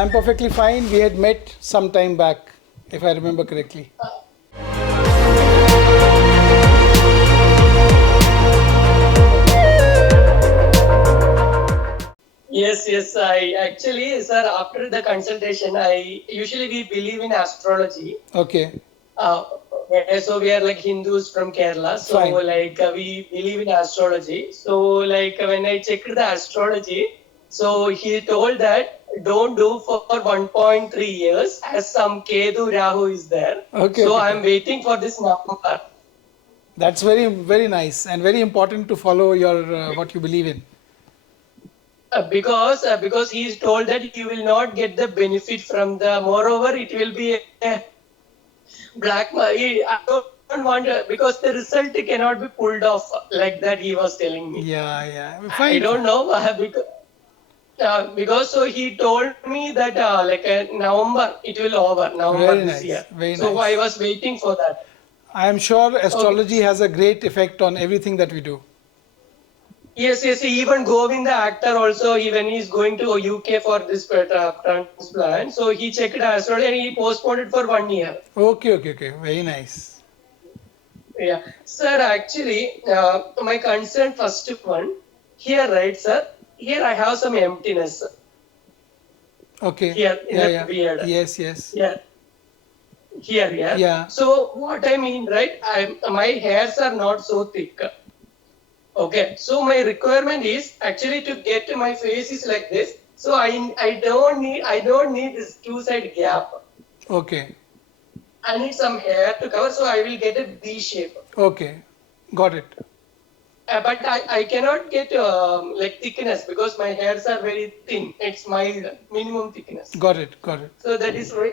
I'm perfectly fine. We had met some time back, if I remember correctly. Yes. I actually, sir, after the consultation, I usually we believe in astrology. Okay, Uh, so we are like Hindus from Kerala. So fine. we believe in astrology. So like when I checked the astrology, so he told that don't do for 1.3 years as some Ketu Rahu is there. Okay, So okay, I'm okay. waiting for this November. That's very, very nice and very important to follow your what you believe in. Because he is told that you will not get the benefit from the. Moreover, it will be a black. I don't want because the result cannot be pulled off like that. He was telling me. Yeah, yeah. I Fine, don't fine. know because so he told me that November it will over November Very this year. nice, very So I nice. was waiting for that. I am sure Okay. astrology has a great effect on everything that we do. Yes. Even Govind, the actor, also when he's going to UK for this transplant, so he checked astrology and he postponed it for 1 year. Okay, okay, okay. Very nice. Yeah, sir. Actually, my concern first one here, right, sir? Here I have some emptiness Okay. here in Yeah, the yeah. beard. Yes, yes. Yeah, here. Yeah. So what I mean, right? My hairs are not so thick. Okay, so my requirement is actually to get my face is like this. So I don't need this two-side gap. Okay. I need some hair to cover, so I will get a V shape. Okay. Got it. But I cannot get like thickness because my hairs are very thin. It's my minimum thickness. Got it. Got it. So that is why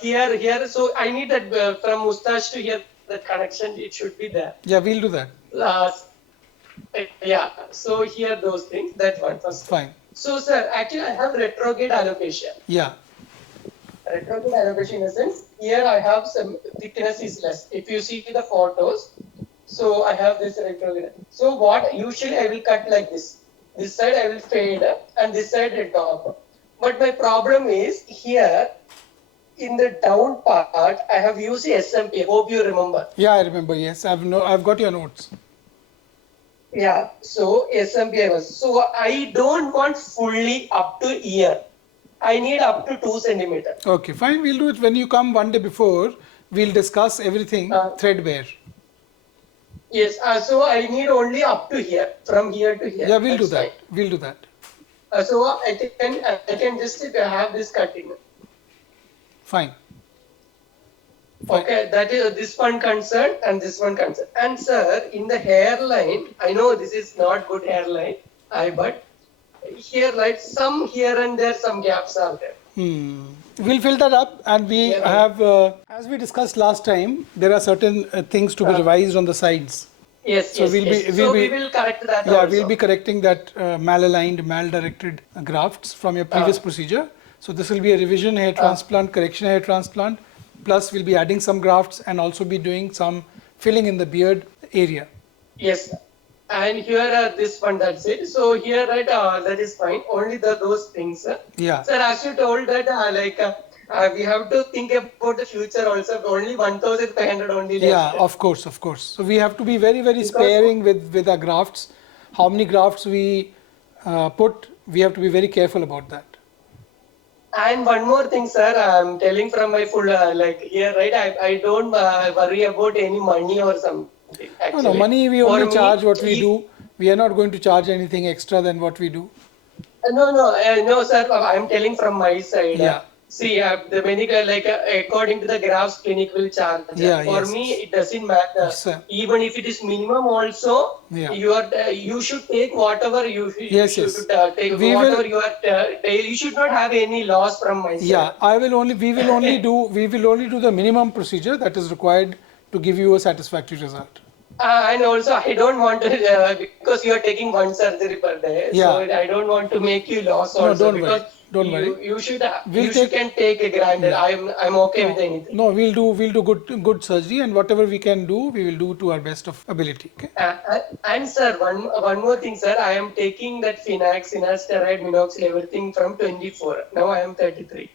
here. So I need that from mustache to here that connection. It should be there. Yeah, we'll do that. Uh, yeah. So here those things. That one first thing. Fine. So sir, actually I have retrograde alopecia. Yeah. Retrograde alopecia in the sense here I have some thickness is less. If you see the photos, so I have this retrograde. So what usually I will cut like this. This side I will fade and this side I top. But my problem is here in the down part I have used SMP. Hope you remember. Yeah, I remember. Yes, I've got your notes. Yeah. So SMP I was. So I don't want fully up to ear. I need up to 2 centimeter. Okay, fine. We'll do it when you come one day before. We'll discuss everything threadbare. Yes. So I need only up to here, from here to here. Yeah, we'll do That's that. fine. We'll do that. So I can just have this cutting. Fine. Fine. Okay, that is this one concern and this one concern. And sir, in the hairline, I know this is not good hairline, but here, like some here and there, some gaps are there. We'll fill that up, and we Yeah. have, as we discussed last time, there are certain things to be revised on the sides. Yes, So yes, we'll yes. be, So we'll we be, will correct that yeah, also. we'll be correcting that malaligned, mal-directed grafts from your previous procedure. So this will be a revision hair transplant, correction hair transplant. Plus, we'll be adding some grafts and also be doing some filling in the beard area. Yes. And here this one, that's it. So here, right, that is fine. Only those things. Yeah. Sir, as you told that, we have to think about the future also. Only 1,500 only left. Yeah, of course, of course. So we have to be very, very Because- sparing with our grafts. How many grafts we put, we have to be very careful about that. And one more thing, sir, I'm telling from my full, here, right, I don't worry about any money or something, actually. No, money we For only me, charge what we do. We are not going to charge anything extra than what we do. No, sir, I'm telling from my side. Yeah. See, the medical, according to the grafts, clinic will charge. Yeah, For yes, me, yes. it doesn't matter. Yes, sir. Even if it is minimum also, Yeah. you should take whatever you Yes, should yes. take, We whatever will- you are, you should not have any loss from my side. Yeah, we will only do the minimum procedure that is required to give you a satisfactory result. And also, I don't want to, because you are taking one surgery per day, Yeah. so I don't want to make you loss No, also. don't Because worry. Don't worry. You should We'll you can take a grinder. I'm okay with anything. No, we'll do good surgery, and whatever we can do, we will do to our best of ability. Okay. And sir, one more thing, sir. I am taking that Finax, finasteride, minoxidil, everything from 24. Now I am 33.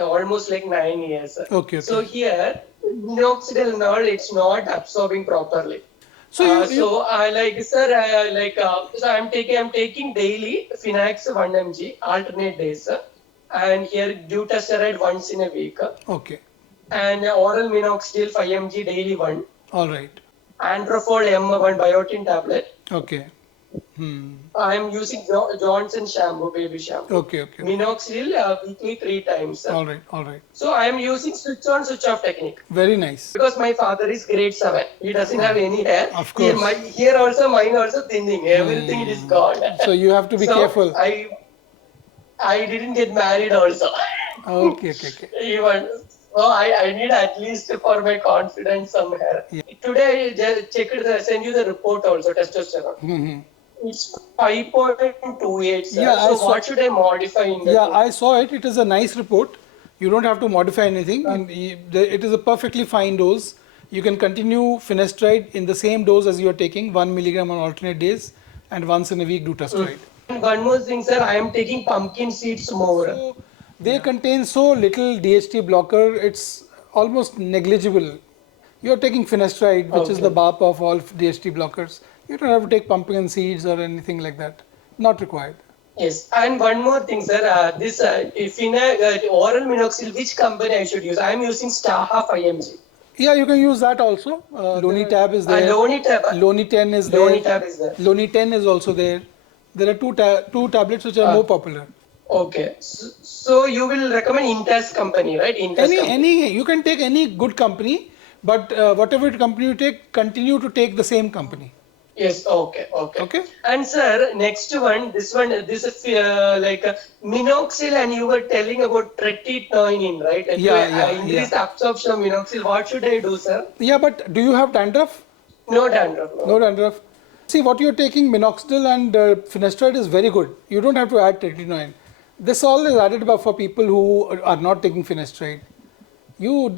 Almost like 9 years. Sir. Okay. So here, minoxidil and all, it's not absorbing properly. So I like, sir, so I'm taking daily Finax 1 mg alternate days, sir. And here dutasteride once in a week. Okay. And oral minoxidil 5 mg daily 1. All right. Androfol M1 biotin tablet. Okay. I am using Johnson shampoo, baby shampoo. Okay. Minoxidil weekly 3 times. Sir. All right. So I am using switch on, switch off technique. Very nice. Because my father is grade 7. He doesn't have any hair. Of course. Here also, mine also thinning. Everything is gone. So you have to be careful. I didn't get married also. Okay. Even so, I need at least for my confidence some hair. Yeah. Today I just send you the report also, testosterone. It's 5.28, sir. Yeah, so what should I modify in that? Yeah, I saw it. It is a nice report. You don't have to modify anything. And it is a perfectly fine dose. You can continue finasteride in the same dose as you are taking, 1 milligram on alternate days, and once in a week dutasteride. And one more thing, sir. I am taking pumpkin seeds more. So they contain so little DHT blocker. It's almost negligible. You are taking finasteride, which is the BAP of all DHT blockers. You don't have to take pumpkin seeds or anything like that. Not required. Yes, and one more thing, sir. This oral minoxidil, which company I should use? I am using Staha 5 mg. Yeah, you can use that also. Lonitab is there. Lonitan is there. Lonitab is there. Lonitan is also there. There are two tablets which are more popular. Okay, so you will recommend Intas company, right? Any you can take any good company, but whatever company you take, continue to take the same company. Yes, okay. And sir, this is like minoxidil, and you were telling about tretinoin, right? Increase the absorption of minoxidil. What should I do, sir? Yeah, but do you have dandruff? No dandruff. No dandruff. See, what you're taking, minoxidil and finasteride is very good. You don't have to add tretinoin. This all is added for people who are not taking finasteride. You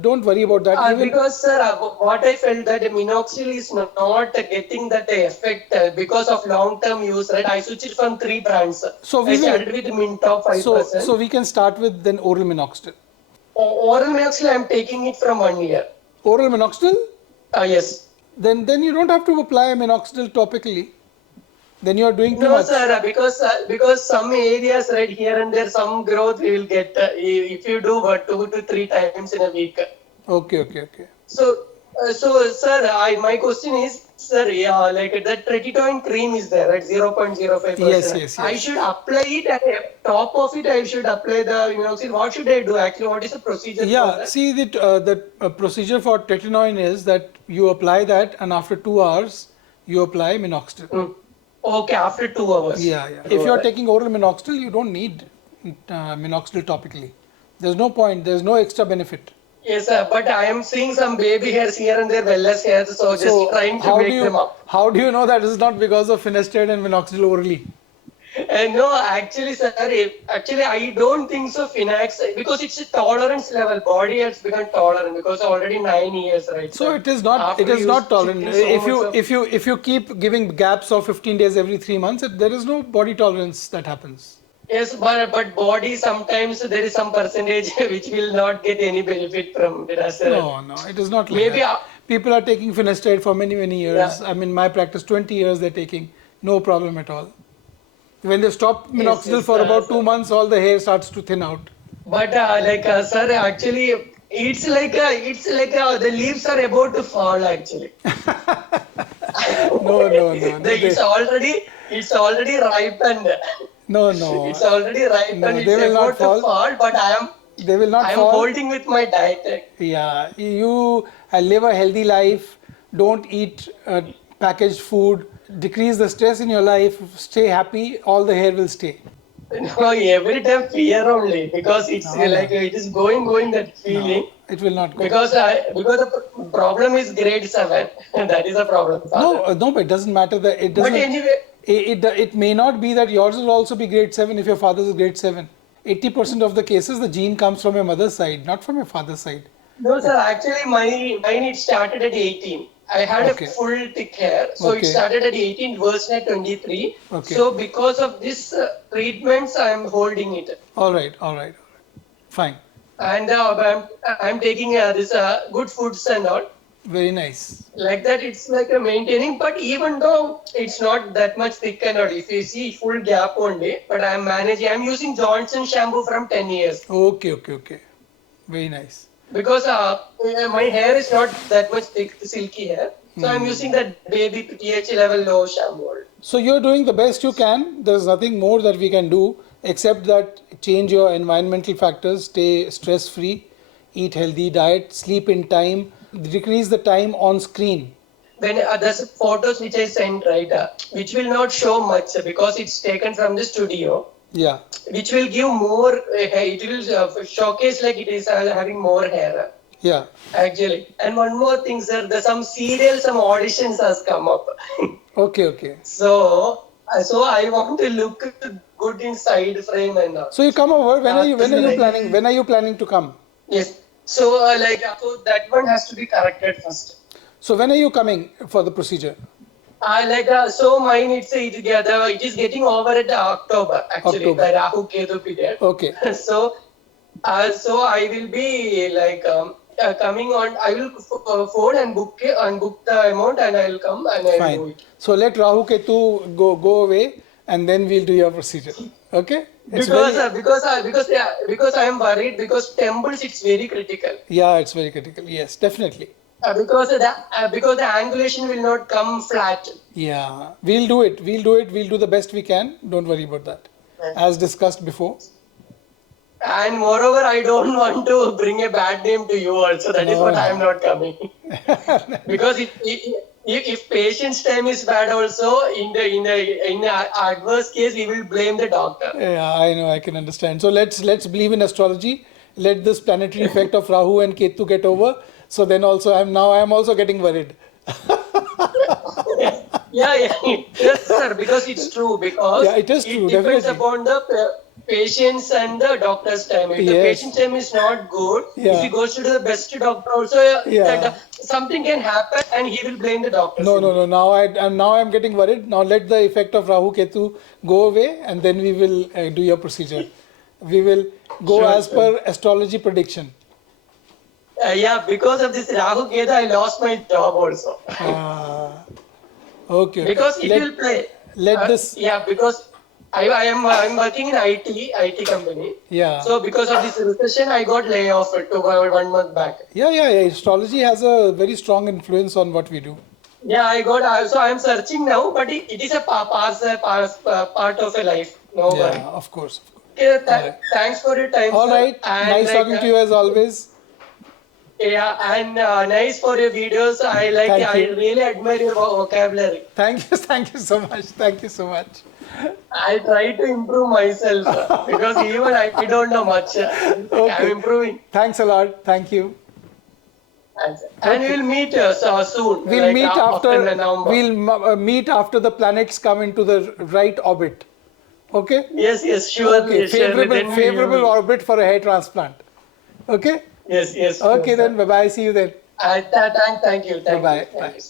don't worry about that. Because, sir, what I felt that minoxidil is not getting that effect because of long-term use, right? I switched it from 3 brands. So I started with Mintop 5%. So we can start with then oral minoxidil. Oral minoxidil, I am taking it from 1 year. Oral minoxidil? Yes. Then you don't have to apply minoxidil topically. Then you are doing too much. No, sir, because some areas right here and there, some growth we will get if you do 2 to 3 times in a week. Okay. So sir, my question is, sir, like that tretinoin cream is there, right? 0.05%. Yes. I should apply it, and top of it, I should apply the minoxidil. What should I do? Actually, what is the procedure? Yeah, for that? see, the procedure for tretinoin is that you apply that, and after 2 hours, you apply minoxidil. Okay, after 2 hours. Yeah. If you are taking oral minoxidil, you don't need minoxidil topically. There's no point. There's no extra benefit. Yes, sir, but I am seeing some baby hairs here and there, wellness hairs, so just trying to make them up. How do you know that is not because of finasteride and minoxidil orally? No, actually, sir, I don't think so, Finax, because it's a tolerance level. Body has become tolerant because already 9 years, right? So it is not. It is not tolerant. If you keep giving gaps of 15 days every 3 months, there is no body tolerance that happens. Yes, but body sometimes there is some percentage which will not get any benefit from it. No, it is not like that. People are taking finasteride for many years. Yeah. I mean, my practice 20 years they're taking, no problem at all. When they stop minoxidil for about 2 months, all the hair starts to thin out. But sir, actually, it's like the leaves are about to fall. Actually. No. It's already ripened. No. It's already ripened. It's about to fall, but They will not fall. I am holding with my diet. Yeah, you live a healthy life. Don't eat packaged food. Decrease the stress in your life. Stay happy. All the hair will stay. No, every time fear only because it's it is going that feeling. No, it will not go. Because the problem is grade 7. That is a problem. No, but it doesn't matter. It doesn't. But anyway, it may not be that yours will also be grade 7 if your father's is grade 7. 80% of the cases, the gene comes from your mother's side, not from your father's side. No, sir. Actually, mine it started at 18. I had a Okay. full thick hair, so it Okay. started at 18, worsened at 23. Okay. So because of this treatments, I am holding it, All right, all right, fine. and I'm taking this good foods and all. Very nice. Like that, it's like a maintaining. But even though it's not that much thick and all, if you see full gap only, but I'm managing. I'm using Johnson shampoo from 10 years. Okay, okay, okay. Very nice. Because my hair is not that much thick, silky hair. So I'm using that baby pH level low shampoo. So you're doing the best you can. There's nothing more that we can do except that change your environmental factors, stay stress free, eat healthy diet, sleep in time, decrease the time on screen. When there's photos which I sent, right, which will not show much because it's taken from the studio, Yeah, which will give more, it will showcase like it is having more hair. yeah. Actually, and one more thing, sir. There's some serials, some auditions has come up. Okay, okay. So I want to look good in side frame and all. So you come over. When are you Right. planning? When are you planning to come? Yes. So so that one has to be corrected first. So when are you coming for the procedure? So mine it is getting over at October actually, October. the Rahu Ketu period. Okay. So I will be coming on. I will phone and book the amount, and I will come and I will do Fine. it. So let Rahu Ketu go away, and then we'll do your procedure. Okay? It's Because I am worried because temples it's very critical. yeah, it's very critical. Yes, definitely. Because the angulation will not come flat. Yeah, we'll do it. We'll do it. We'll do the best we can. Don't worry about that. As discussed before. And moreover, I don't want to bring a bad name to you also. That is No, what no. I am not coming. Because if patient's time is bad also, in the adverse case, we will blame the doctor. Yeah, I know. I can understand. So let's believe in astrology. Let this planetary effect of Rahu and Ketu get over. So then also I'm also getting worried. Yeah. Yes, sir, because it's true. Because Yeah, it is true, depends definitely. upon the patient's and the doctor's time. If the Yes. patient's time is not good, Yeah. if he goes to the best doctor also, Yeah. that, something can happen and he will blame the doctor. No. Now I'm getting worried. Now let the effect of Rahu Ketu go away, and then we will do your procedure. We will go Sure, as sure. per astrology prediction. Yeah, because of this Rahu Ketu, I lost my job also. Okay. Because it will play. Let this. Yeah, because I'm working in IT company. Yeah. So because of this recession, I got layoff to about 1 month back. Yeah. Astrology has a very strong influence on what we do. Yeah, so I'm searching now, but it is a part of a life. No worry. Yeah, of course. Okay, Alright. thanks for your time. All sir. right. And Nice talking to you as always. Yeah, and nice for your videos. Thank I you. really admire your vocabulary. Thank you so much. Thank you so much. I try to improve myself because even I don't know much. I'm improving. Thanks a lot. Thank you. And we'll meet soon. We'll meet after. November. We'll meet after the planets come into the right orbit. Okay. Yes, sure. Okay. Surely. Then we Favorable will- orbit for a hair transplant. Okay. Yes. Okay sure, then. Bye bye. See you then. sir. Thank you. Bye-bye. Thank you.